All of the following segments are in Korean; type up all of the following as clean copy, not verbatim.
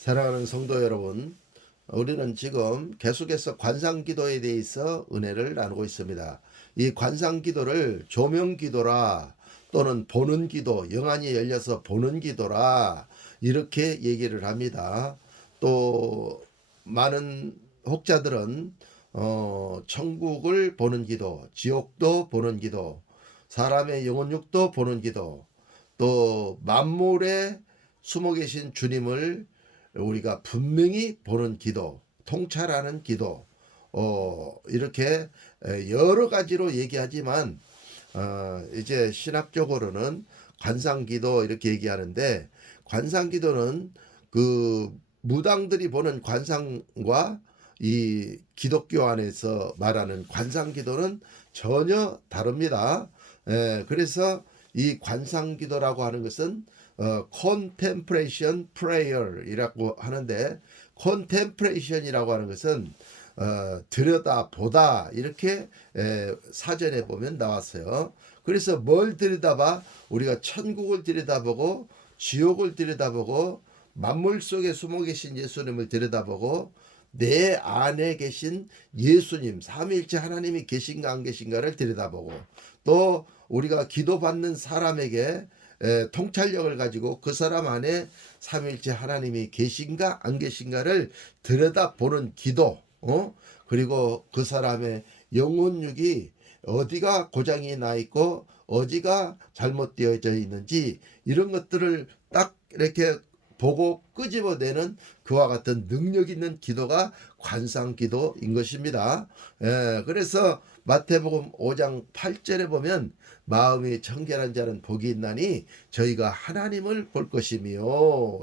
사랑하는 성도 여러분, 우리는 지금 계속해서 관상기도에 대해서 은혜를 나누고 있습니다. 이 관상기도를 조명기도라 또는 보는 기도, 영안이 열려서 보는 기도라 이렇게 얘기를 합니다. 또 많은 혹자들은 천국을 보는 기도, 지옥도 보는 기도, 사람의 영혼육도 보는 기도, 또 만물에 숨어 계신 주님을 우리가 분명히 보는 기도, 통찰하는 기도, 이렇게 여러 가지로 얘기하지만 이제 신학적으로는 관상기도 이렇게 얘기하는데, 관상기도는 그 무당들이 보는 관상과 이 기독교 안에서 말하는 관상기도는 전혀 다릅니다. 그래서 이 관상기도라고 하는 것은 contemplation prayer이라고 하는데, contemplation이라고 하는 것은 들여다 보다 이렇게 사전에 보면 나왔어요. 그래서 뭘 들여다봐? 우리가 천국을 들여다보고 지옥을 들여다보고 만물 속에 숨어 계신 예수님을 들여다보고 내 안에 계신 예수님, 삼위일체 하나님이 계신가 안 계신가를 들여다보고, 또 우리가 기도받는 사람에게 통찰력을 가지고 그 사람 안에 삼위일체 하나님이 계신가 안 계신가를 들여다보는 기도, 그리고 그 사람의 영혼육이 어디가 고장이 나 있고 어디가 잘못되어져 있는지 이런 것들을 딱 이렇게 보고 끄집어내는 그와 같은 능력 있는 기도가 관상기도인 것입니다. 그래서 마태복음 5장 8절에 보면 마음이 청결한 자는 복이 있나니 저희가 하나님을 볼 것이며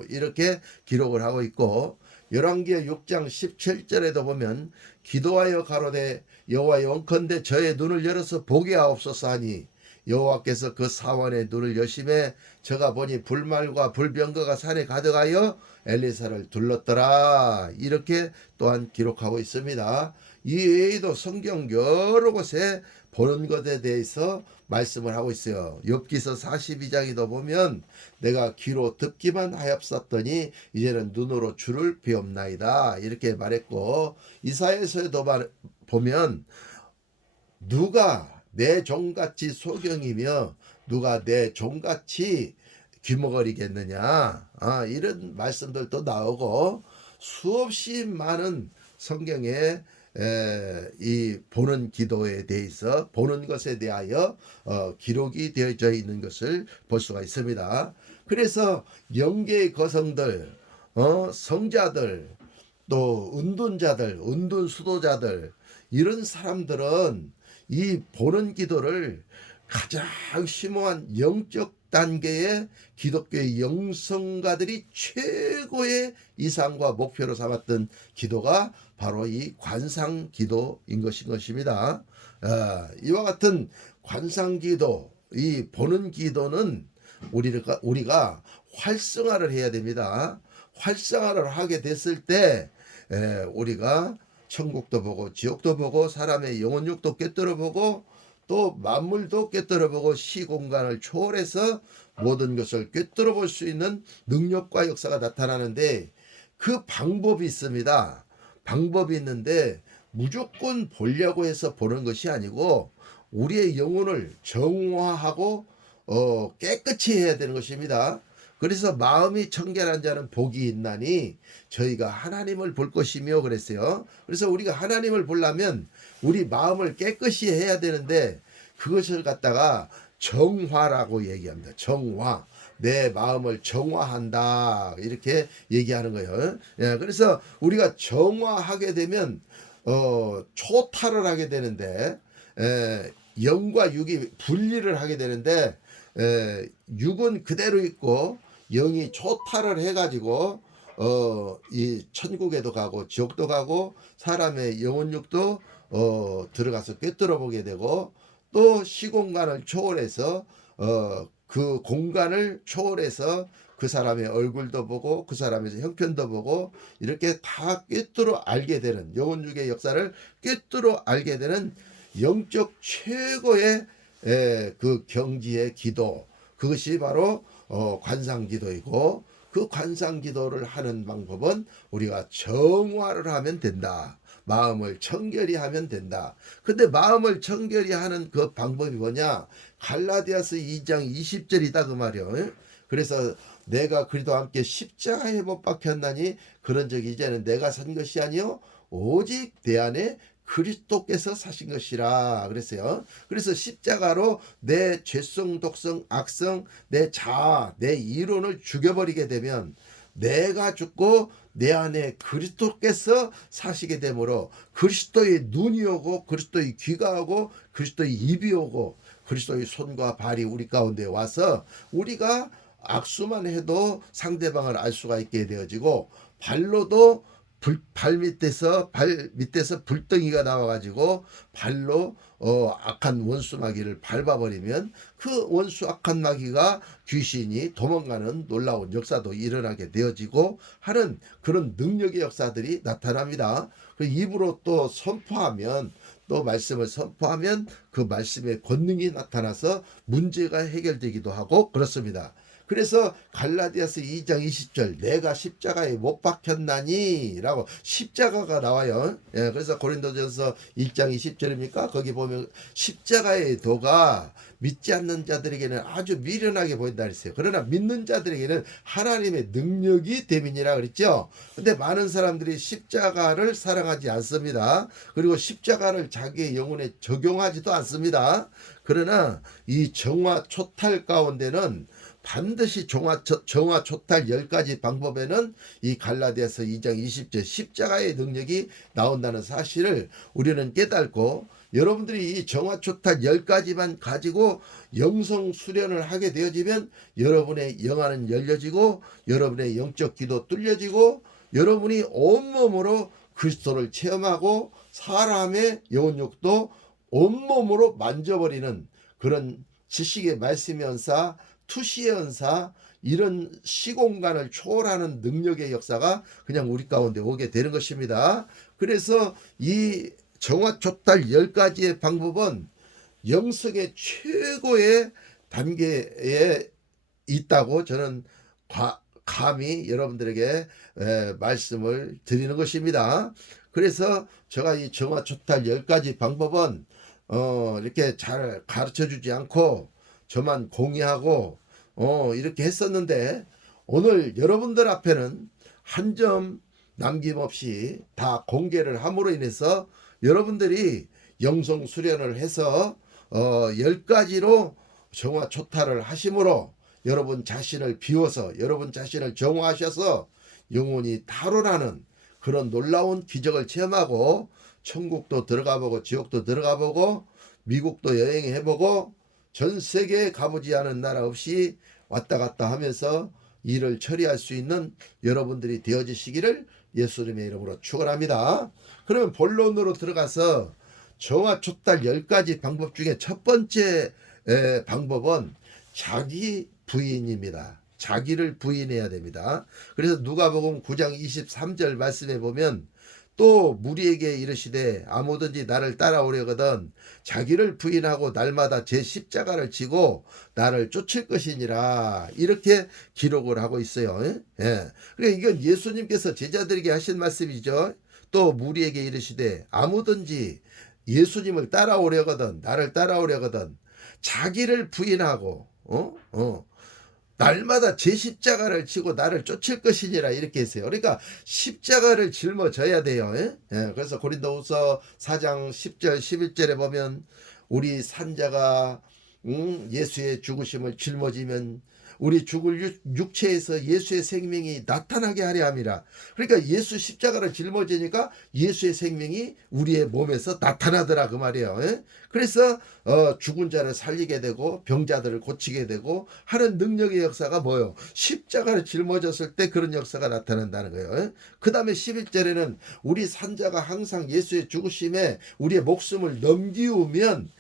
이렇게 기록을 하고 있고, 열왕기하 6장 17절에도 보면 기도하여 가로되 여호와 원컨대 저의 눈을 열어서 보게 하옵소서 하니 여호와께서 그 사원의 눈을 여심해 저가 보니 불말과 불병거가 산에 가득하여 엘리사를 둘렀더라. 이렇게 또한 기록하고 있습니다. 이 외에도 성경 여러 곳에 보는 것에 대해서 말씀을 하고 있어요. 욥기서 42장에도 보면 내가 귀로 듣기만 하였었더니 이제는 눈으로 주를 배옵나이다 이렇게 말했고, 이사야서에도 보면 누가 내 종같이 소경이며 누가 내 종같이 귀머거리겠느냐, 이런 말씀들도 나오고, 수없이 많은 성경에 이 보는 기도에 대해서, 보는 것에 대하여 기록이 되어져 있는 것을 볼 수가 있습니다. 그래서 영계의 거성들, 성자들, 또 은둔자들, 은둔 수도자들, 이런 사람들은 이 보는 기도를 가장 심오한 영적 단계의 기독교의 영성가들이 최고의 이상과 목표로 삼았던 기도가 바로 이 관상 기도인 것입니다. 이와 같은 관상 기도, 이 보는 기도는 우리가 활성화를 해야 됩니다. 활성화를 하게 됐을 때 우리가 천국도 보고 지옥도 보고 사람의 영혼육도 꿰뚫어 보고 또 만물도 꿰뚫어 보고 시공간을 초월해서 모든 것을 꿰뚫어 볼 수 있는 능력과 역사가 나타나는데, 그 방법이 있습니다. 방법이 있는데 무조건 보려고 해서 보는 것이 아니고 우리의 영혼을 정화하고 깨끗이 해야 되는 것입니다. 그래서 마음이 청결한 자는 복이 있나니 저희가 하나님을 볼 것이며 그랬어요. 그래서 우리가 하나님을 보려면 우리 마음을 깨끗이 해야 되는데, 그것을 갖다가 정화라고 얘기합니다. 정화. 내 마음을 정화한다 이렇게 얘기하는 거예요. 그래서 우리가 정화하게 되면 초탈을 하게 되는데, 영과 육이 분리를 하게 되는데, 육은 그대로 있고 영이 초탈을 해가지고 이 천국에도 가고 지옥도 가고 사람의 영혼육도 들어가서 꿰뚫어 보게 되고, 또 시공간을 초월해서 그 공간을 초월해서 그 사람의 얼굴도 보고 그 사람의 형편도 보고 이렇게 다 꿰뚫어 알게 되는, 영혼육의 역사를 꿰뚫어 알게 되는 영적 최고의 그 경지의 기도, 그것이 바로 관상기도이고, 그 관상기도를 하는 방법은 우리가 정화를 하면 된다. 마음을 청결히 하면 된다. 근데 마음을 청결히 하는 그 방법이 뭐냐? 갈라디아서 2장 20절이다 그 말이요. 그래서 내가 그리스도와 함께 십자가에 못 박혔나니 그런 적이 이제는 내가 산 것이 아니요 오직 내 안에 그리스도께서 사신 것이라 그랬어요. 그래서 십자가로 내 죄성, 독성, 악성, 내 자아, 내 이론을 죽여버리게 되면 내가 죽고 내 안에 그리스도께서 사시게 되므로 그리스도의 눈이 오고 그리스도의 귀가 오고 그리스도의 입이 오고 그리스도의 손과 발이 우리 가운데 와서 우리가 악수만 해도 상대방을 알 수가 있게 되어지고 발로도 발 밑에서 불덩이가 나와가지고 발로 악한 원수 마귀를 밟아버리면 그 원수 악한 마귀가 귀신이 도망가는 놀라운 역사도 일어나게 되어지고 하는 그런 능력의 역사들이 나타납니다. 그 입으로 또 선포하면 또 말씀을 선포하면 그 말씀의 권능이 나타나서 문제가 해결되기도 하고 그렇습니다. 그래서 갈라디아서 2장 20절 내가 십자가에 못 박혔나니 라고 십자가가 나와요. 예, 그래서 고린도전서 1장 20절입니까? 거기 보면 십자가의 도가 믿지 않는 자들에게는 아주 미련하게 보인다 그랬어요. 그러나 믿는 자들에게는 하나님의 능력이 됨이니라 그랬죠. 근데 많은 사람들이 십자가를 사랑하지 않습니다. 그리고 십자가를 자기의 영혼에 적용하지도 않습니다. 그러나 이 정화 초탈 가운데는 반드시 정화 초탈 10가지 방법에는 이 갈라디아서 2장 20절 십자가의 능력이 나온다는 사실을 우리는 깨닫고 여러분들이 이 정화 초탈 10가지만 가지고 영성 수련을 하게 되어지면 여러분의 영안은 열려지고 여러분의 영적 기도 뚫려지고 여러분이 온몸으로 그리스도를 체험하고 사람의 영혼욕도 온몸으로 만져버리는 그런 지식의 말씀의 연사 투시의 은사 이런 시공간을 초월하는 능력의 역사가 그냥 우리 가운데 오게 되는 것입니다. 그래서 이 정화초탈 10가지의 방법은 영성의 최고의 단계에 있다고 저는 감히 여러분들에게 말씀을 드리는 것입니다. 그래서 제가 이 정화초탈 10가지 방법은 이렇게 잘 가르쳐주지 않고 저만 공유하고 이렇게 했었는데 오늘 여러분들 앞에는 한 점 남김없이 다 공개를 함으로 인해서 여러분들이 영성 수련을 해서 10가지로 정화 초탈을 하심으로 여러분 자신을 비워서 여러분 자신을 정화하셔서 영혼이 탈원하는 그런 놀라운 기적을 체험하고 천국도 들어가 보고 지옥도 들어가 보고 미국도 여행해 보고 전 세계에 가보지 않은 나라 없이 왔다 갔다 하면서 일을 처리할 수 있는 여러분들이 되어지시기를 예수님의 이름으로 축원합니다. 그러면 본론으로 들어가서 정화초탈 10가지 방법 중에 첫 번째 방법은 자기 부인입니다. 자기를 부인해야 됩니다. 그래서 누가복음 9장 23절 말씀에 보면 또 무리에게 이르시되 아무든지 나를 따라오려거든 자기를 부인하고 날마다 제 십자가를 지고 나를 쫓을 것이니라 이렇게 기록을 하고 있어요. 예. 그러니까 이건 예수님께서 제자들에게 하신 말씀이죠. 또 무리에게 이르시되 아무든지 예수님을 따라오려거든 나를 따라오려거든 자기를 부인하고 날마다 제 십자가를 지고 나를 쫓을 것이니라 이렇게 했어요. 그러니까 십자가를 짊어져야 돼요. 예? 그래서 고린도후서 4장 10절 11절에 보면 우리 산자가 예수의 죽으심을 짊어지면 우리 죽을 육체에서 예수의 생명이 나타나게 하려 함이라. 그러니까 예수 십자가를 짊어지니까 예수의 생명이 우리의 몸에서 나타나더라 그 말이에요. 그래서 죽은 자를 살리게 되고 병자들을 고치게 되고 하는 능력의 역사가 뭐예요? 십자가를 짊어졌을 때 그런 역사가 나타난다는 거예요. 그 다음에 11절에는 우리 산자가 항상 예수의 죽으심에 우리의 목숨을 넘기우면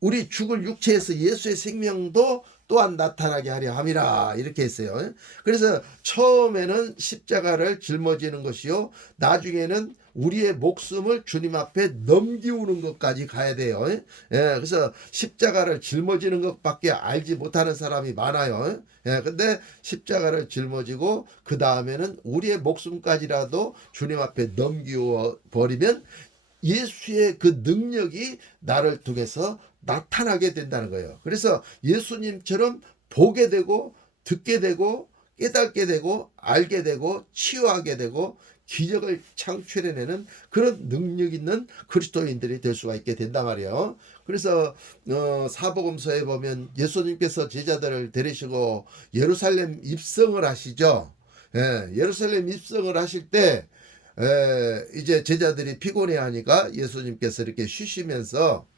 우리 죽을 육체에서 예수의 생명도 또한 나타나게 하려 함이라 이렇게 했어요. 그래서 처음에는 십자가를 짊어지는 것이요 나중에는 우리의 목숨을 주님 앞에 넘기우는 것까지 가야 돼요. 예, 그래서 십자가를 짊어지는 것밖에 알지 못하는 사람이 많아요. 예, 근데 십자가를 짊어지고 그 다음에는 우리의 목숨까지라도 주님 앞에 넘기워 버리면 예수의 그 능력이 나를 통해서 나타나게 된다는 거예요. 그래서 예수님처럼 보게 되고 듣게 되고 깨닫게 되고 알게 되고 치유하게 되고 기적을 창출해내는 그런 능력 있는 그리스도인들이 될 수가 있게 된단 말이에요. 그래서 사복음서에 보면 예수님께서 제자들을 데리시고 예루살렘 입성을 하시죠. 예, 예루살렘 입성을 하실 때 이제 제자들이 피곤해하니까 예수님께서 이렇게 쉬시면서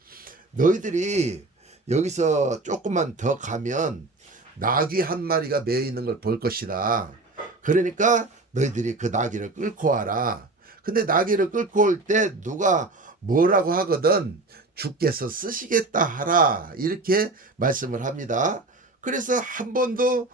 너희들이 여기서 조금만 더 가면 나귀 한 마리가 매여 있는 걸 볼 것이다. 그러니까 너희들이 그 나귀를 끌고 와라. 근데 나귀를 끌고 올 때 누가 뭐라고 하거든 주께서 쓰시겠다 하라. 이렇게 말씀을 합니다. 그래서 한 번도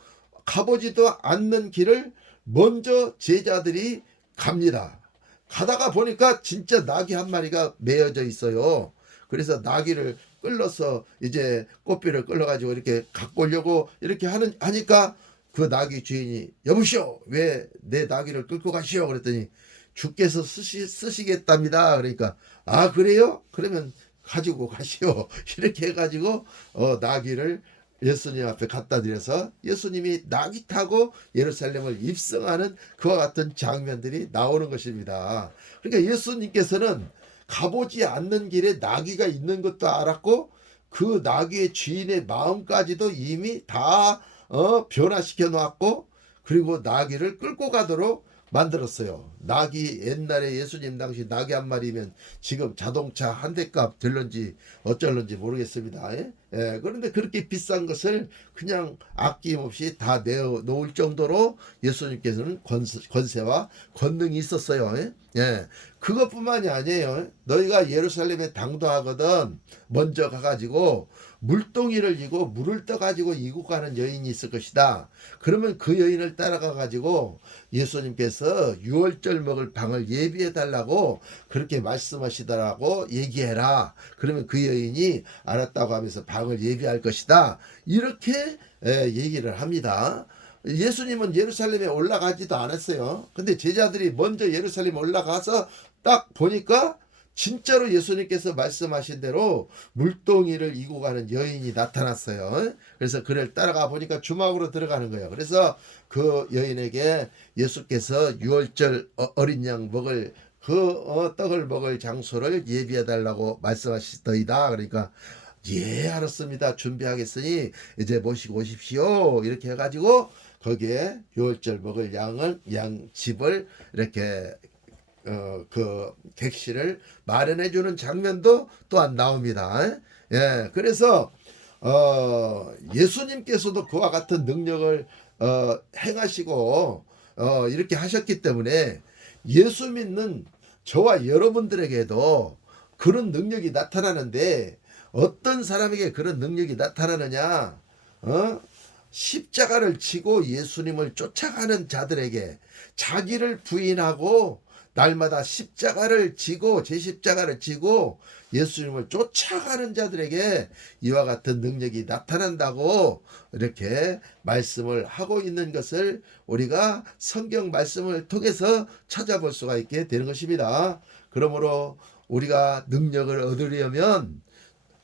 가보지도 않는 길을 먼저 제자들이 갑니다. 가다가 보니까 진짜 나귀 한 마리가 매여져 있어요. 그래서 나귀를 끌러서 이제 꽃비를 끌러가지고 이렇게 갖고 오려고 이렇게 하니까 그 나귀 주인이 여보시오 왜 내 나귀를 끌고 가시오 그랬더니 주께서 쓰시겠답니다. 그러니까 아 그래요? 그러면 가지고 가시오. 이렇게 해가지고 나귀를 예수님 앞에 갖다 드려서 예수님이 나귀 타고 예루살렘을 입성하는 그와 같은 장면들이 나오는 것입니다. 그러니까 예수님께서는 가보지 않는 길에 나귀가 있는 것도 알았고 그 나귀의 주인의 마음까지도 이미 다 변화시켜 놨고 그리고 나귀를 끌고 가도록 만들었어요. 나귀 옛날에 예수님 당시 나귀 한 마리면 지금 자동차 한 대값 될런지 어쩔런지 모르겠습니다. 그런데 그렇게 비싼 것을 그냥 아낌없이 다 내어 놓을 정도로 예수님께서는 권세와 권능이 있었어요. 그것뿐만이 아니에요. 너희가 예루살렘에 당도하거든 먼저 가가지고 물동이를 지고 물을 떠가지고 이국 가는 여인이 있을 것이다. 그러면 그 여인을 따라가 가지고 예수님께서 유월절 먹을 방을 예비해 달라고 그렇게 말씀하시더라고 얘기해라. 그러면 그 여인이 알았다고 하면서 방을 예비할 것이다. 이렇게 얘기를 합니다. 예수님은 예루살렘에 올라가지도 않았어요. 근데 제자들이 먼저 예루살렘에 올라가서 딱 보니까 진짜로 예수님께서 말씀하신 대로 물동이를 이고 가는 여인이 나타났어요. 그래서 그를 따라가 보니까 주막으로 들어가는 거예요. 그래서 그 여인에게 예수께서 유월절 어린 양 먹을 그 떡을 먹을 장소를 예비해 달라고 말씀하시더이다. 그러니까 예 알았습니다. 준비하겠으니 이제 모시고 오십시오. 이렇게 해가지고 거기에 유월절 먹을 양 집을 이렇게 그 객실을 마련해 주는 장면도 또한 나옵니다. 그래서 예수님께서도 그와 같은 능력을 행하시고 이렇게 하셨기 때문에 예수 믿는 저와 여러분들에게도 그런 능력이 나타나는데 어떤 사람에게 그런 능력이 나타나느냐? 십자가를 지고 예수님을 쫓아가는 자들에게 자기를 부인하고 날마다 십자가를 지고 제 십자가를 지고 예수님을 쫓아가는 자들에게 이와 같은 능력이 나타난다고 이렇게 말씀을 하고 있는 것을 우리가 성경 말씀을 통해서 찾아볼 수가 있게 되는 것입니다. 그러므로 우리가 능력을 얻으려면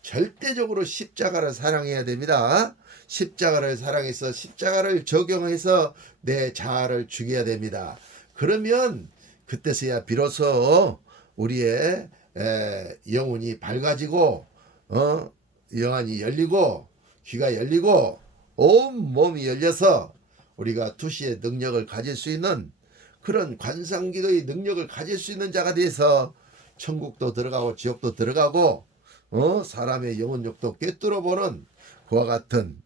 절대적으로 십자가를 사랑해야 됩니다. 십자가를 사랑해서 십자가를 적용해서 내 자아를 죽여야 됩니다. 그러면 그때서야 비로소 우리의 영혼이 밝아지고 영안이 열리고 귀가 열리고 온 몸이 열려서 우리가 투시의 능력을 가질 수 있는 그런 관상기도의 능력을 가질 수 있는 자가 돼서 천국도 들어가고 지옥도 들어가고 사람의 영혼욕도 꿰뚫어보는 그와 같은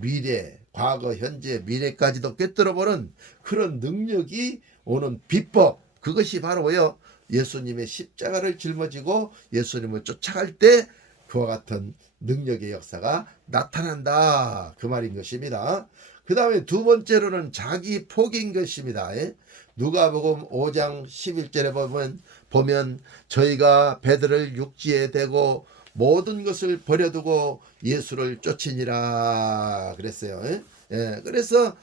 미래, 과거, 현재, 미래까지도 꿰뚫어보는 그런 능력이 오는 비법, 그것이 바로요 예수님의 십자가를 짊어지고 예수님을 쫓아갈 때 그와 같은 능력의 역사가 나타난다 그 말인 것입니다. 그 다음에 두 번째로는 자기 포기인 것입니다. 예? 누가복음 5장 11절에 보면 저희가 배들을 육지에 대고 모든 것을 버려두고 예수를 쫓으니라 그랬어요. 예? 예, 그래서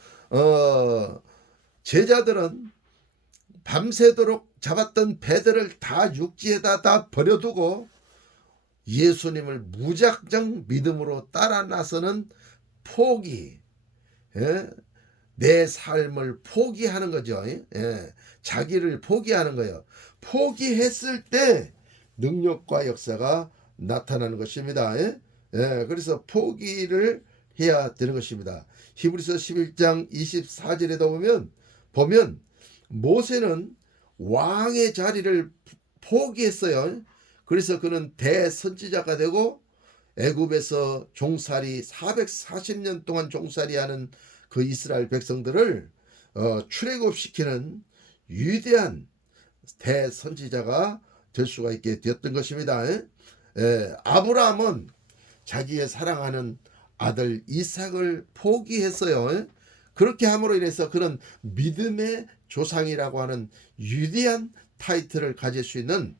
제자들은 밤새도록 잡았던 배들을 다 육지에다 다 버려두고 예수님을 무작정 믿음으로 따라 나서는 포기, 예? 내 삶을 포기하는 거죠. 예? 자기를 포기하는 거예요. 포기했을 때 능력과 역사가 나타나는 것입니다. 예? 예, 그래서 포기를 해야 되는 것입니다. 히브리서 11장 24절에도 보면 모세는 왕의 자리를 포기했어요. 그래서 그는 대선지자가 되고 애굽에서 종살이 440년 동안 종살이하는 그 이스라엘 백성들을 출애굽시키는 위대한 대선지자가 될 수가 있게 되었던 것입니다. 아브라함은 자기의 사랑하는 아들 이삭을 포기했어요. 그렇게 함으로 인해서 그는 믿음의 조상이라고 하는 위대한 타이틀을 가질 수 있는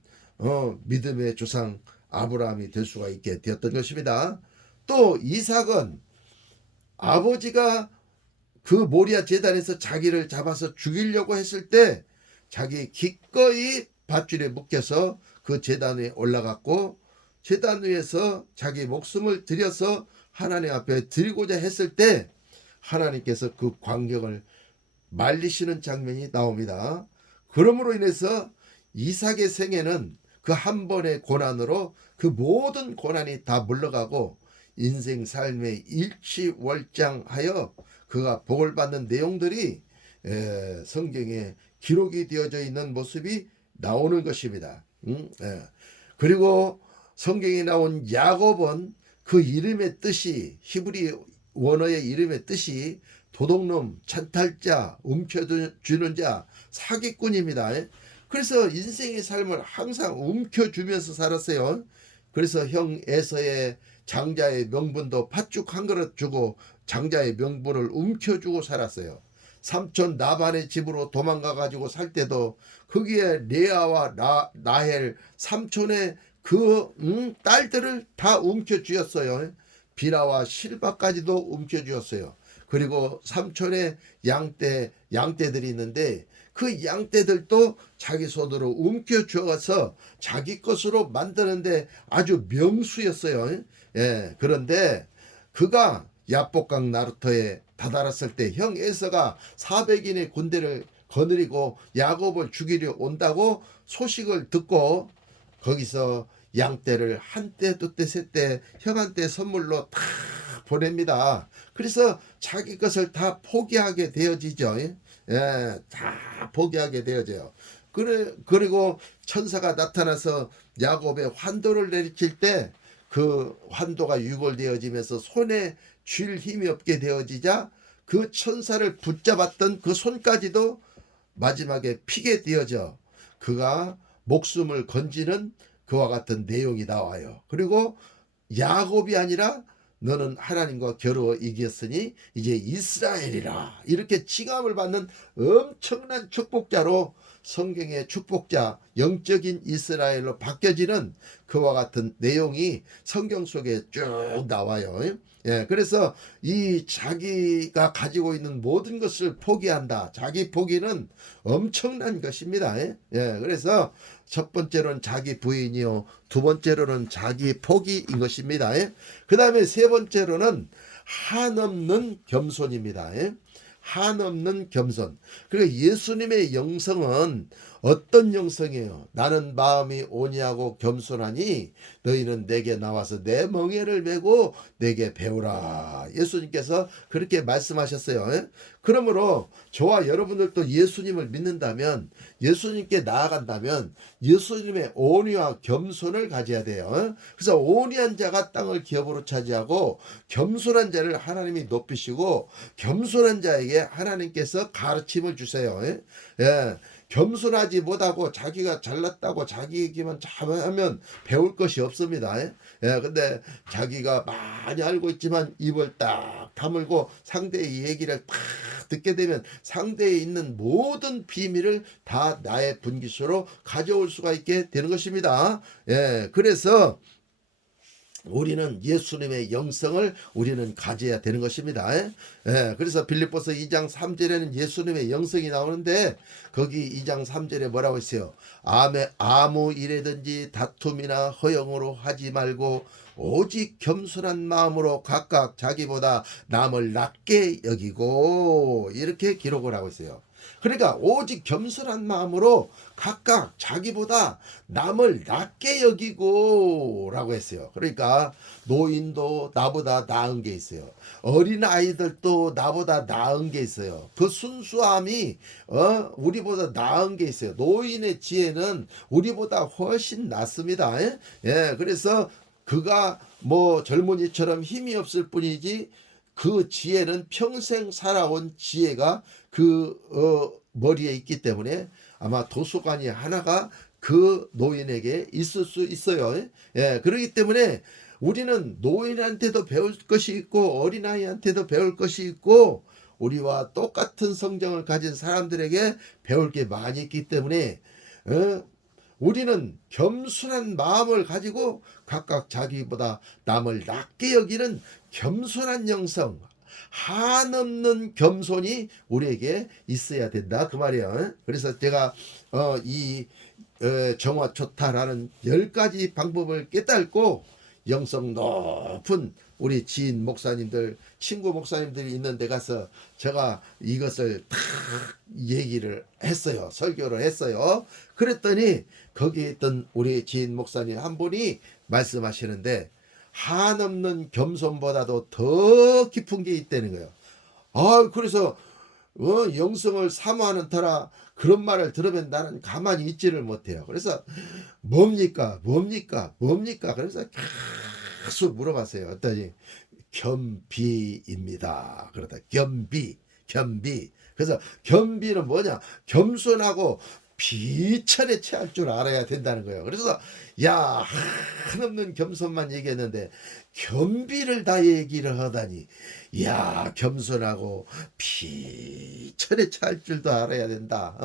믿음의 조상 아브라함이 될 수가 있게 되었던 것입니다. 또 이삭은 아버지가 그 모리아 제단에서 자기를 잡아서 죽이려고 했을 때 자기 기꺼이 밧줄에 묶여서 그 제단 위에 올라갔고 제단 위에서 자기 목숨을 들여서 하나님 앞에 드리고자 했을 때 하나님께서 그 광경을 말리시는 장면이 나옵니다. 그러므로 인해서 이삭의 생애는 그 한 번의 고난으로 그 모든 고난이 다 물러가고 인생 삶의 일취월장하여 그가 복을 받는 내용들이 성경에 기록이 되어져 있는 모습이 나오는 것입니다. 그리고 성경에 나온 야곱은 그 이름의 뜻이 히브리 원어의 이름의 뜻이 도둑놈, 찬탈자, 움켜주는 자, 사기꾼입니다. 그래서 인생의 삶을 항상 움켜주면서 살았어요. 그래서 형 에서의 장자의 명분도 팥죽 한 그릇 주고 장자의 명분을 움켜주고 살았어요. 삼촌 나반의 집으로 도망가 가지고 살 때도 거기에 레아와 라헬 삼촌의 그 딸들을 다 움켜쥐었어요. 비라와 실바까지도 움켜쥐었어요. 그리고 삼촌의 양떼들이 있는데 그 양떼들도 자기 손으로 움켜쥐어서 자기 것으로 만드는데 아주 명수였어요. 예, 그런데 그가 야복강 나루터에 다다랐을 때 형 에서가 400인의 군대를 거느리고 야곱을 죽이려 온다고 소식을 듣고 거기서 양떼를 한떼, 두떼, 셋떼 형한테 선물로 다 보냅니다. 그래서 자기 것을 다 포기하게 되어지죠. 예, 다 포기하게 되어져요. 그리고 천사가 나타나서 야곱의 환도를 내리칠 때 그 환도가 유골되어지면서 손에 쥘 힘이 없게 되어지자 그 천사를 붙잡았던 그 손까지도 마지막에 피게 되어져 그가 목숨을 건지는 그와 같은 내용이 나와요. 그리고 야곱이 아니라 너는 하나님과 겨루어 이겼으니 이제 이스라엘이라 이렇게 칭함을 받는 엄청난 축복자로 성경의 축복자 영적인 이스라엘로 바뀌어지는 그와 같은 내용이 성경 속에 쭉 나와요. 예, 그래서 이 자기가 가지고 있는 모든 것을 포기한다. 자기 포기는 엄청난 것입니다. 예, 그래서 첫 번째로는 자기 부인이요, 두 번째로는 자기 포기인 것입니다. 예? 그 다음에 세 번째로는 한없는 겸손입니다. 예? 한없는 겸손. 그러니까 예수님의 영성은 어떤 영성이에요? 나는 마음이 온유하고 겸손하니 너희는 내게 나와서 내 멍에를 메고 내게 배우라. 예수님께서 그렇게 말씀하셨어요. 그러므로 저와 여러분들도 예수님을 믿는다면, 예수님께 나아간다면 예수님의 온유와 겸손을 가져야 돼요. 그래서 온유한 자가 땅을 기업으로 차지하고 겸손한 자를 하나님이 높이시고 겸손한 자에게 우리에게 하나님께서 가르침을 주세요. 예. 겸손하지 못하고 자기가 잘났다고 자기 얘기만 잘하면 배울 것이 없습니다. 예. 근데 자기가 많이 알고 있지만 입을 딱 다물고 상대의 얘기를 딱 듣게 되면 상대에 있는 모든 비밀을 다 나의 분깃으로 가져올 수가 있게 되는 것입니다. 예. 그래서 우리는 예수님의 영성을 우리는 가져야 되는 것입니다. 예, 그래서 빌립보서 2장 3절에는 예수님의 영성이 나오는데 거기 2장 3절에 뭐라고 했어요? 아무 일에든지 다툼이나 허영으로 하지 말고 오직 겸손한 마음으로 각각 자기보다 남을 낮게 여기고 이렇게 기록을 하고 있어요. 그러니까 오직 겸손한 마음으로 각각 자기보다 남을 낮게 여기고 라고 했어요. 그러니까 노인도 나보다 나은 게 있어요. 어린아이들도 나보다 나은 게 있어요. 그 순수함이 우리보다 나은 게 있어요. 노인의 지혜는 우리보다 훨씬 낫습니다. 그래서 그가 뭐 젊은이처럼 힘이 없을 뿐이지 그 지혜는 평생 살아온 지혜가 머리에 있기 때문에 아마 도서관이 하나가 그 노인에게 있을 수 있어요. 그렇기 때문에 우리는 노인한테도 배울 것이 있고 어린아이한테도 배울 것이 있고 우리와 똑같은 성정을 가진 사람들에게 배울 게 많이 있기 때문에 우리는 겸손한 마음을 가지고 각각 자기보다 남을 낮게 여기는 겸손한 영성, 한없는 겸손이 우리에게 있어야 된다 그 말이에요. 그래서 제가 이 정화초타라는 10가지 방법을 깨닫고 영성 높은 우리 지인 목사님들, 친구 목사님들이 있는 데 가서 제가 이것을 다 얘기를 했어요. 설교를 했어요. 그랬더니 거기에 있던 우리 지인 목사님 한 분이 말씀하시는데 한없는 겸손보다도 더 깊은 게 있다는 거예요. 그래서 영성을 사모하는 터라 그런 말을 들으면 나는 가만히 있지를 못해요. 그래서 뭡니까? 그래서 계속 물어봤어요. 어떠니? 겸비입니다. 그러다 겸비. 그래서 겸비는 뭐냐? 겸손하고 비천에 체할 줄 알아야 된다는 거예요. 그래서 한없는 겸손만 얘기했는데 겸비를 다 얘기를 하다니 겸손하고 비천에 체할 줄도 알아야 된다.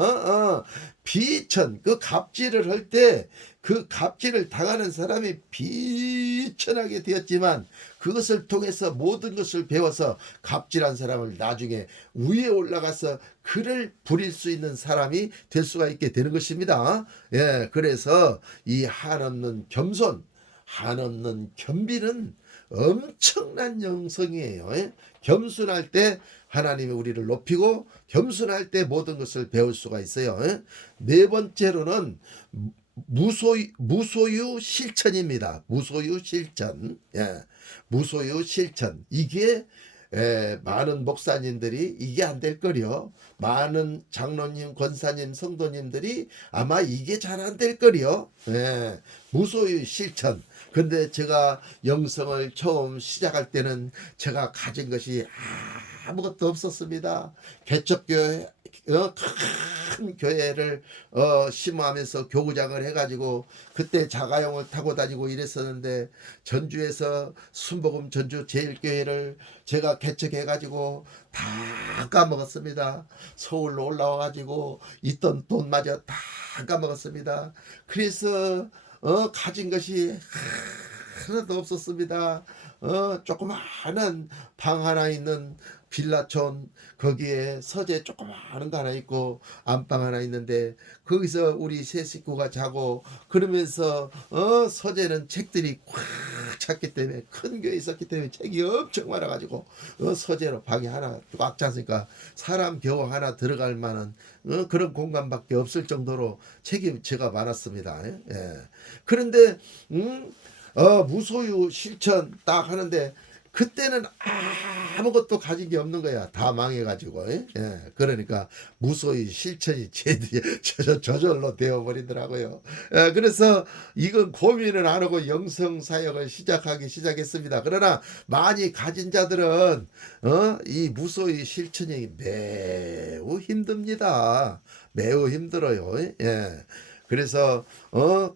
비천 그 갑질을 할 때 그 갑질을 당하는 사람이 비천하게 되었지만 그것을 통해서 모든 것을 배워서 갑질한 사람을 나중에 위에 올라가서 그를 부릴 수 있는 사람이 될 수가 있게 되는 것입니다. 그래서 이 한없는 겸손, 한없는 겸비는 엄청난 영성이에요. 겸손할 때 하나님이 우리를 높이고 겸손할 때 모든 것을 배울 수가 있어요. 네 번째로는 무소유 실천입니다. 무소유 실천. 무소유 실천. 이게 많은 목사님들이 이게 안 될 거려. 많은 장로님, 권사님, 성도님들이 아마 이게 잘 안 될 거려. 무소유 실천. 근데 제가 영성을 처음 시작할 때는 제가 가진 것이 아무것도 없었습니다. 개척교회 큰 교회를 심호하면서 교구장을 해가지고 그때 자가용을 타고 다니고 이랬었는데 전주에서 순복음 전주 제일교회를 제가 개척해가지고 다 까먹었습니다. 서울로 올라와가지고 있던 돈마저 다 까먹었습니다. 그래서 가진 것이 하나도 없었습니다. 조그마한 방 하나 있는 빌라촌 거기에 서재 조그마한 거 하나 있고 안방 하나 있는데 거기서 우리 세 식구가 자고 그러면서 서재는 책들이 꽉 찼기 때문에 큰 교회 있었기 때문에 책이 엄청 많아가지고 서재로 방이 하나 꽉 찼으니까 사람 겨우 하나 들어갈 만한 그런 공간밖에 없을 정도로 책이 제가 많았습니다. 그런데 무소유 실천 딱 하는데 그때는 아무것도 가진 게 없는 거야. 다 망해가지고. 예? 그러니까 무소히 실천이 저절로 되어버리더라고요. 그래서 이건 고민을 안 하고 영성 사역을 시작했습니다. 그러나 많이 가진 자들은 이 무소히 실천이 매우 힘듭니다. 매우 힘들어요. 예. 그래서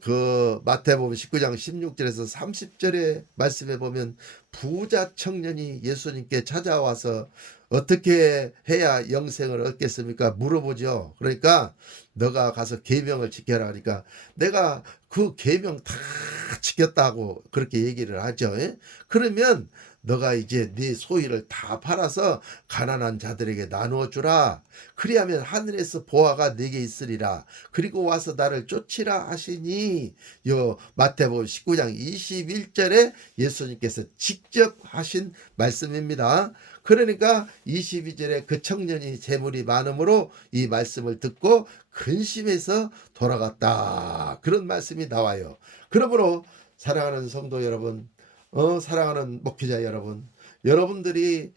그 마태복음 19장 16절에서 30절의 말씀에 보면 부자 청년이 예수님께 찾아와서 어떻게 해야 영생을 얻겠습니까? 물어보죠. 그러니까 너가 가서 계명을 지켜라 하니까 내가 그 계명 다 지켰다고 그렇게 얘기를 하죠. 예? 그러면 너가 이제 네 소유를 다 팔아서 가난한 자들에게 나누어 주라. 그리하면 하늘에서 보화가 네게 있으리라. 그리고 와서 나를 쫓으라 하시니 요 마태복음 19장 21절에 예수님께서 직접 하신 말씀입니다. 그러니까 22절에 그 청년이 재물이 많음으로 이 말씀을 듣고 근심해서 돌아갔다. 그런 말씀이 나와요. 그러므로 사랑하는 성도 여러분, 사랑하는 목회자 여러분, 여러분들이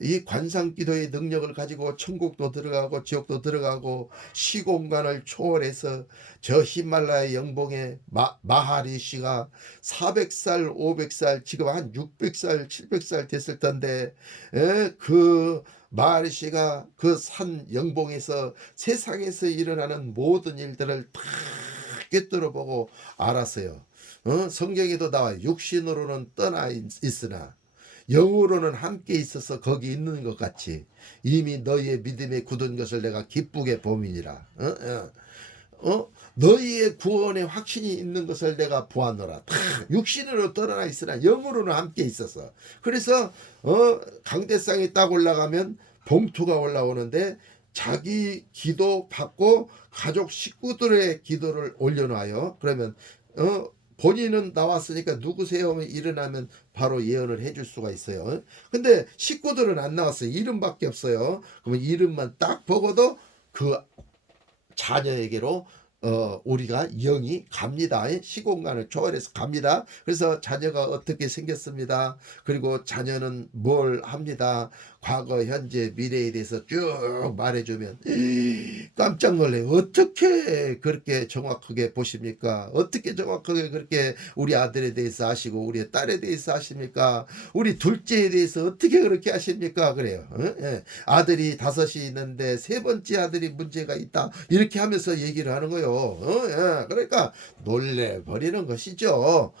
이 관상기도의 능력을 가지고 천국도 들어가고 지옥도 들어가고 시공간을 초월해서 저 히말라야 영봉의 마하리시가 400살 500살 지금 한 600살 700살 됐을 텐데 그 마하리시가 그 산 영봉에서 세상에서 일어나는 모든 일들을 다 꿰뚫어 보고 알았어요. 성경에도 나와 육신으로는 떠나 있으나 영으로는 함께 있어서 거기 있는 것 같이 이미 너희의 믿음에 굳은 것을 내가 기쁘게 봄이니라. 너희의 구원의 확신이 있는 것을 내가 보았노라. 육신으로 떠나 있으나 영으로는 함께 있어서. 그래서 강대상에 딱 올라가면 봉투가 올라오는데 자기 기도 받고 가족 식구들의 기도를 올려놔요. 그러면 본인은 나왔으니까 누구세요 하면 일어나면 바로 예언을 해줄 수가 있어요. 근데 식구들은 안 나왔어요. 이름밖에 없어요. 그러면 이름만 딱 보고도 그 자녀에게로 우리가 영이 갑니다. 시공간을 초월해서 갑니다. 그래서 자녀가 어떻게 생겼습니다. 그리고 자녀는 뭘 합니다. 과거, 현재, 미래에 대해서 쭉 말해주면 깜짝 놀래요. 어떻게 그렇게 정확하게 보십니까? 어떻게 정확하게 그렇게 우리 아들에 대해서 아시고 우리 딸에 대해서 아십니까? 우리 둘째에 대해서 어떻게 그렇게 아십니까? 그래요. 아들이 5이 있는데 세 번째 아들이 문제가 있다. 이렇게 하면서 얘기를 하는 거예요. 그러니까 놀래버리는 것이죠.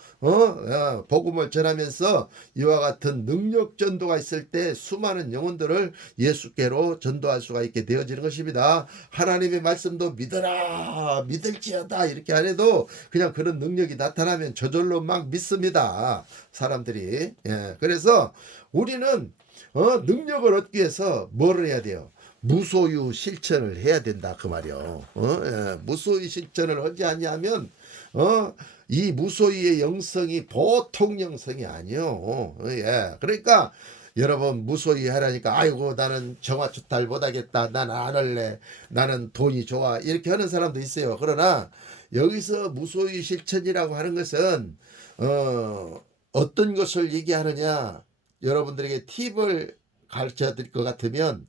복음을 전하면서 이와 같은 능력 전도가 있을 때 수많은 영혼들을 예수께로 전도할 수가 있게 되어지는 것입니다. 하나님의 말씀도 믿어라 믿을지어다 이렇게 안 해도 그냥 그런 능력이 나타나면 저절로 막 믿습니다. 사람들이. 그래서 우리는 능력을 얻기 위해서 뭘 해야 돼요? 무소유 실천을 해야 된다 그 말이요. 무소유 실천을 하지 않냐면 이 무소유의 영성이 보통 영성이 아니요. 그러니까 여러분 무소유 하라니까 아이고 나는 정화추탈 못하겠다. 난 안 할래. 나는 돈이 좋아. 이렇게 하는 사람도 있어요. 그러나 여기서 무소유 실천이라고 하는 것은 어떤 것을 얘기하느냐 여러분들에게 팁을 가르쳐 드릴 것 같으면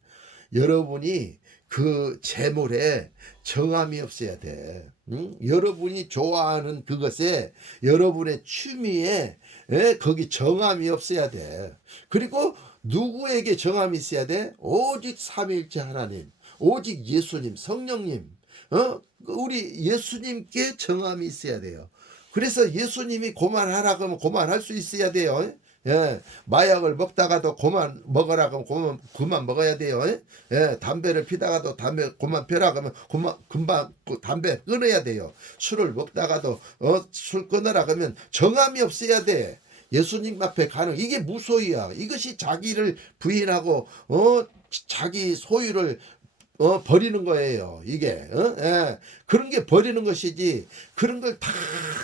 여러분이 그 재물에 정함이 없어야 돼. 여러분이 좋아하는 그것에 여러분의 취미에 거기 정함이 없어야 돼. 그리고 누구에게 정함이 있어야 돼? 오직 삼위일체 하나님, 오직 예수님, 성령님, 우리 예수님께 정함이 있어야 돼요. 그래서 예수님이 고만하라고 하면 고만할 수 있어야 돼요. 마약을 먹다가도 그만 먹으라 그러면 그만 먹어야 돼요. 담배를 피다가도 담배 그만 펴라 그러면 금방 담배 끊어야 돼요. 술을 먹다가도 술 끊으라 그러면 정함이 없어야 돼. 예수님 앞에 가는 이게 무소유야. 이것이 자기를 부인하고 자기 소유를 버리는 거예요. 이게 그런 게 버리는 것이지 그런 걸 다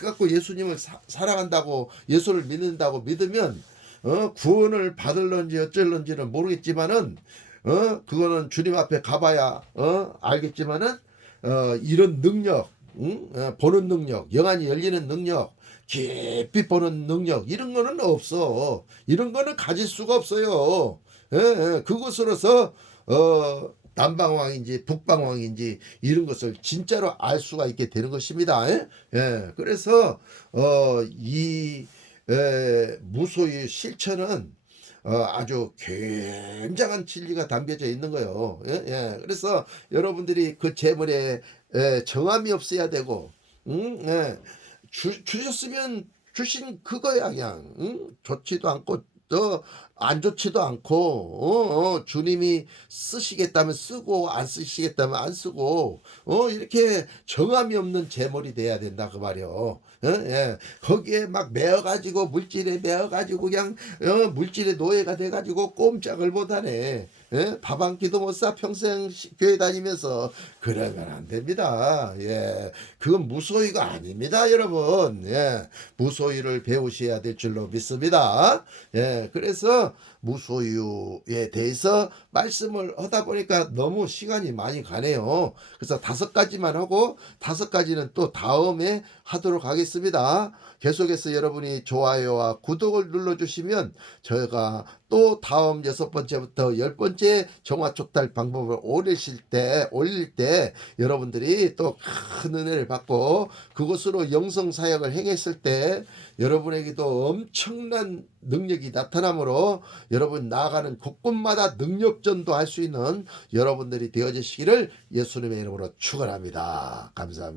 갖고 예수님을 사랑한다고 예수를 믿는다고 믿으면 구원을 받을런지 어쩔런지는 모르겠지만은 그거는 주님 앞에 가봐야 알겠지만은 이런 능력 보는 능력 영안이 열리는 능력 깊이 보는 능력 이런 거는 없어. 이런 거는 가질 수가 없어요. 예, 예. 그것으로서 남방왕인지 북방왕인지 이런 것을 진짜로 알 수가 있게 되는 것입니다. 예? 예. 그래서 이 무소유의 실천은 아주 굉장한 진리가 담겨져 있는 거예요. 예? 예. 그래서 여러분들이 그 재물에 정함이 없어야 되고, 예. 주셨으면 주신 그거야 그냥, 좋지도 않고 또 안 좋지도 않고, 주님이 쓰시겠다면 쓰고 안 쓰시겠다면 안 쓰고, 이렇게 정함이 없는 재물이 돼야 된다 그 말이요. 예. 거기에 막 매어가지고 물질에 매어가지고 그냥 물질의 노예가 돼가지고 꼼짝을 못하네. 예? 밥 한 끼도 못 사 평생 교회 다니면서 그러면 안 됩니다. 예, 그건 무소유가 아닙니다, 여러분. 예, 무소유를 배우셔야 될 줄로 믿습니다. 예, 그래서 무소유에 대해서 말씀을 하다 보니까 너무 시간이 많이 가네요. 그래서 5가지만 하고 5가지는 또 다음에 하도록 하겠습니다. 계속해서 여러분이 좋아요와 구독을 눌러주시면 저희가 또 다음 6번째부터 10번째 정화촉달 방법을 올릴 때 여러분들이 또 큰 은혜를 받고 그것으로 영성 사역을 행했을 때 여러분에게도 엄청난 능력이 나타나므로 여러분 나아가는 곳곳마다 능력전도 할 수 있는 여러분들이 되어지시기를 예수님의 이름으로 축원합니다. 감사합니다.